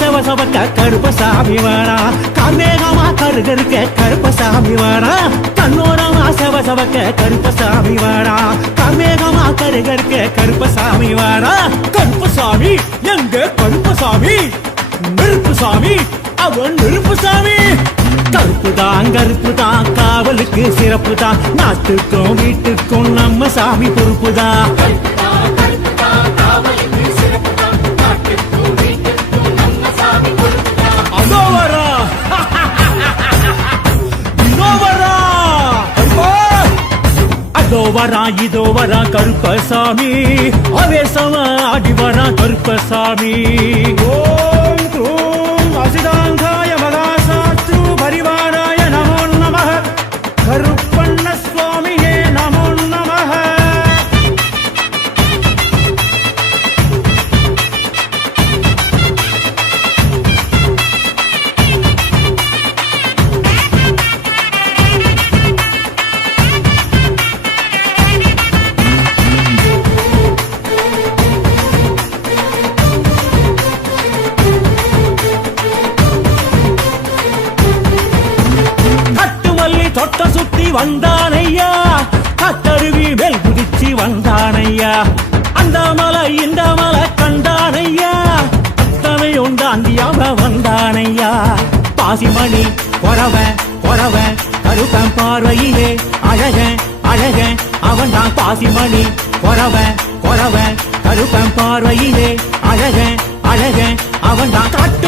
கண்ணோரமா சவசவக்க கருப்பசாமி வரா காமேகமா கருகருக்க கருப்பசாமி வரா கண்ணோரமா சவசவக்க கருப்பசாமி வரா காமேகமா கருகருக்க கருப்பசாமி வரா கருப்பசாமி எங்க கருப்பசாமி? நெருப்பு சாமி அவன் நெருப்பு சாமி கருப்பு தான் கருப்பு தான் காவலுக்கு சிறப்பு தான் நாட்டுக்கும் வீட்டுக்கும் நம்ம சாமி பொறுப்பு தான் வரா இதோ வரா கருப்பசாமி. அவேசமா ஆடி வரா கருப்பசாமி. தொட்ட சுத்தி வந்தானையா? கத்தருவி மேல் குதிச்சு வந்தானையா? அந்த மலை இந்த மலை கண்டானையா? அத்தனை உண்டாந்தியாம வந்தானையா? பாசிமணி பொறவ பொறவ கருப்பன் பார்வையிலே அழக அழக அவன் தான் பாசிமணி. பொறவ பொறவ கருப்பன் பார்வையிலே அழக அழக அவன் தான் காட்டு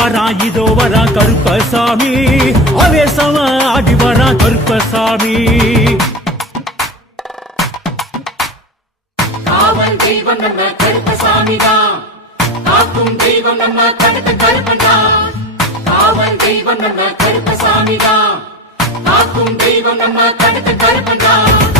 வரா இதோ வரா கருப்பசாமி. அவேசமா அடி வரா கருப்பசாமி. காவல் தெய்வம் நம்ம கருப்பசாமி தான். காக்கும் தெய்வம் நம்ம கருத்த கருப்பன் தான். காவல் தெய்வம் நம்ம கருப்பசாமி தான். காக்கும் தெய்வம் நம்ம கருத்த கருப்பன் தான்.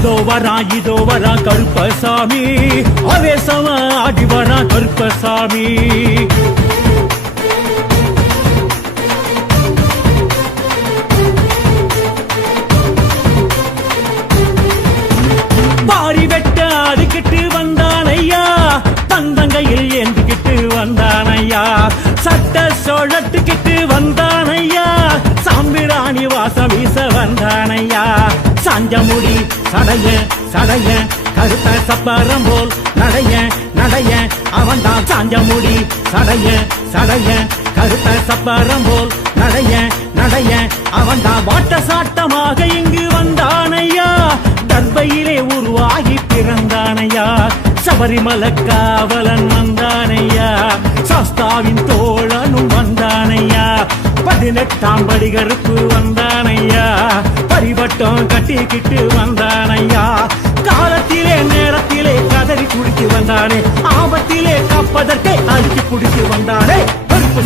அதோ வரா இதோ வரா கருப்பசாமி. அவேசமா ஆடி வரா கருப்பசாமி. பாரி வெட்ட அதுக்கிட்டு வந்தானையா தந்தங்கையில் ஏந்துக்கிட்டு வந்தானையா சட்ட சோழத்துக்கிட்டு வந்தானையா சாம்பிராணி வாசம் வீச வந்தானையா சாஞ்சமுடி சடைய சடைய கருத்த சப்பரம் போல் நடைய நடைய அவன்தான் சாஞ்சமுடி சடைய சடைய கருத்த சப்பரம் போல் நடைய நடைய அவன் தான் வாட்ட சாட்டமாக இங்கு வந்தானையா? தர்பையிலே உருவாகி பிறந்தானையா? சபரிமல காவலன் வந்தானையா? சாஸ்தாவின் தோழனும் வந்தானையா? பதினெட்டாம் படிகருப்பு வந்தானையா? அவன் கட்டிக்கிட்டு வந்தானையா? காலத்திலே நேரத்திலே கதறி குடித்து வந்தானே. ஆபத்திலே கப்பதற்கே அழுக்கி குடித்து வந்தானே. கருப்பு